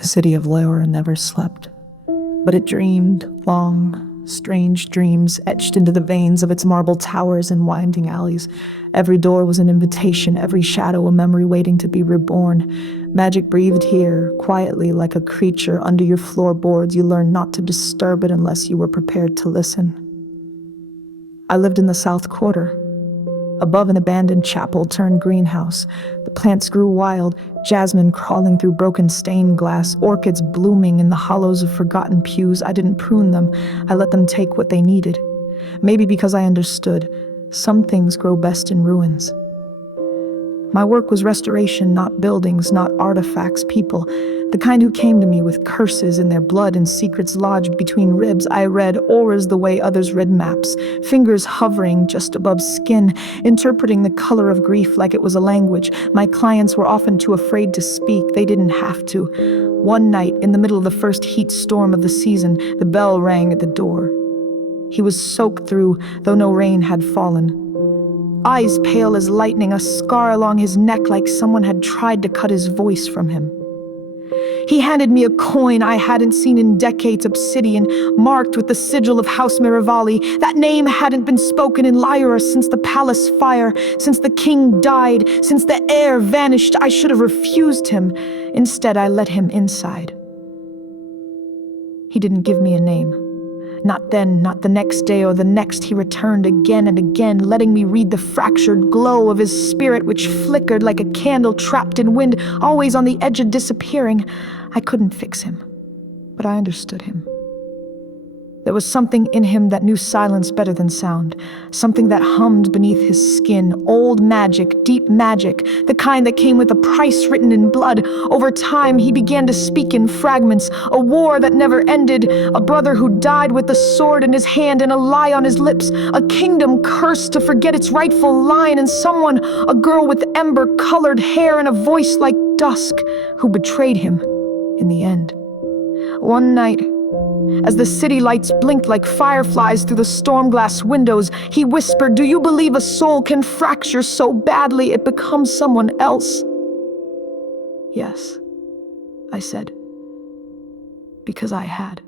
The city of Liora never slept, but it dreamed long, strange dreams etched into the veins of its marble towers and winding alleys. Every door was an invitation, every shadow a memory waiting to be reborn. Magic breathed here, quietly like a creature under your floorboards. You learned not to disturb it unless you were prepared to listen. I lived in the South Quarter, above an abandoned chapel turned greenhouse. The plants grew wild, jasmine crawling through broken stained glass, orchids blooming in the hollows of forgotten pews. I didn't prune them. I let them take what they needed. Maybe because I understood, some things grow best in ruins. My work was restoration, not buildings, not artifacts, people. The kind who came to me with curses in their blood and secrets lodged between ribs. I read auras the way others read maps, fingers hovering just above skin, interpreting the color of grief like it was a language. My clients were often too afraid to speak. They didn't have to. One night, in the middle of the first heat storm of the season, the bell rang at the door. He was soaked through, though no rain had fallen. Eyes pale as lightning, a scar along his neck like someone had tried to cut his voice from him. He handed me a coin I hadn't seen in decades, obsidian, marked with the sigil of House Miravalli. That name hadn't been spoken in Liora since the palace fire, since the king died, since the heir vanished. I should have refused him. Instead, I let him inside. He didn't give me a name. Not then, not the next day or the next. He returned again and again, letting me read the fractured glow of his spirit, which flickered like a candle trapped in wind, always on the edge of disappearing. I couldn't fix him, but I understood him. There was something in him that knew silence better than sound, something that hummed beneath his skin, old magic, deep magic, the kind that came with a price written in blood. Over time, he began to speak in fragments, a war that never ended, a brother who died with a sword in his hand and a lie on his lips, a kingdom cursed to forget its rightful line, and someone, a girl with ember-colored hair and a voice like dusk, who betrayed him in the end. One night, as the city lights blinked like fireflies through the storm glass windows, he whispered, "Do you believe a soul can fracture so badly it becomes someone else?" "Yes," I said, because I had.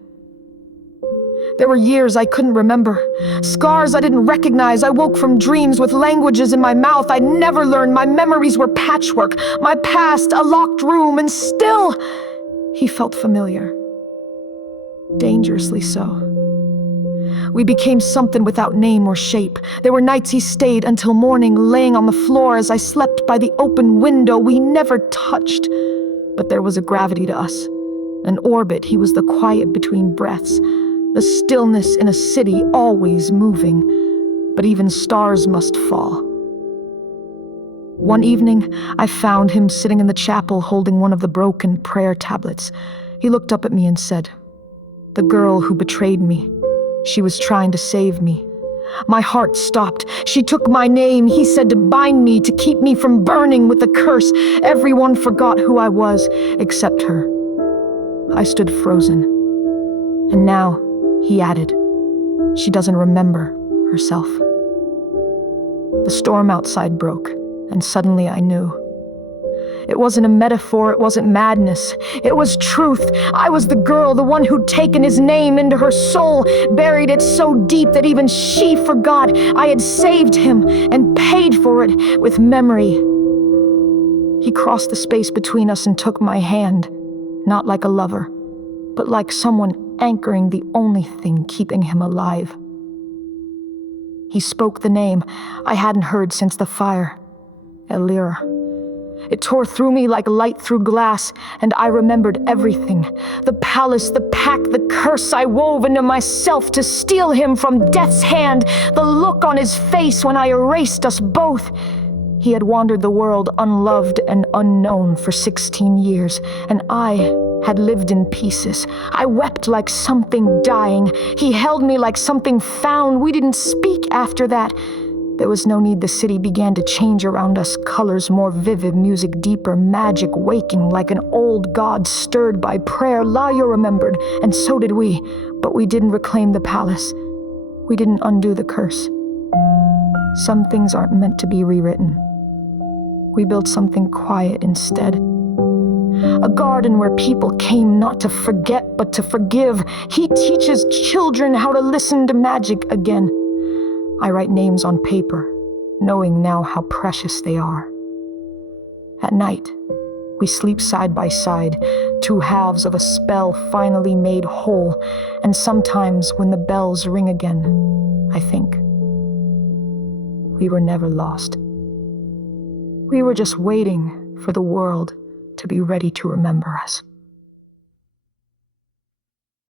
There were years I couldn't remember, scars I didn't recognize. I woke from dreams with languages in my mouth I'd never learned. My memories were patchwork, my past a locked room, and still he felt familiar. Dangerously so. We became something without name or shape. There were nights he stayed until morning, laying on the floor as I slept by the open window. We never touched, but there was a gravity to us, an orbit. He was the quiet between breaths, the stillness in a city always moving, but even stars must fall. One evening, I found him sitting in the chapel holding one of the broken prayer tablets. He looked up at me and said, "The girl who betrayed me, she was trying to save me." My heart stopped. She took my name, he said, to bind me, to keep me from burning with the curse. Everyone forgot who I was, except her. I stood frozen. And now, he added, she doesn't remember herself. The storm outside broke, and suddenly I knew. It wasn't a metaphor, it wasn't madness. It was truth. I was the girl, the one who'd taken his name into her soul, buried it so deep that even she forgot. I had saved him and paid for it with memory. He crossed the space between us and took my hand, not like a lover, but like someone anchoring the only thing keeping him alive. He spoke the name I hadn't heard since the fire, Liora. It tore through me like light through glass, and I remembered everything. The palace, the pact, the curse I wove into myself to steal him from death's hand, the look on his face when I erased us both. He had wandered the world unloved and unknown for 16 years, and I had lived in pieces. I wept like something dying. He held me like something found. We didn't speak after that. There was no need. The city began to change around us, colors more vivid, music deeper, magic waking like an old god stirred by prayer. Liora remembered, and so did we, but we didn't reclaim the palace. We didn't undo the curse. Some things aren't meant to be rewritten. We built something quiet instead. A garden where people came not to forget but to forgive. He teaches children how to listen to magic again. I write names on paper, knowing now how precious they are. At night, we sleep side by side, two halves of a spell finally made whole, and sometimes when the bells ring again, I think we were never lost. We were just waiting for the world to be ready to remember us.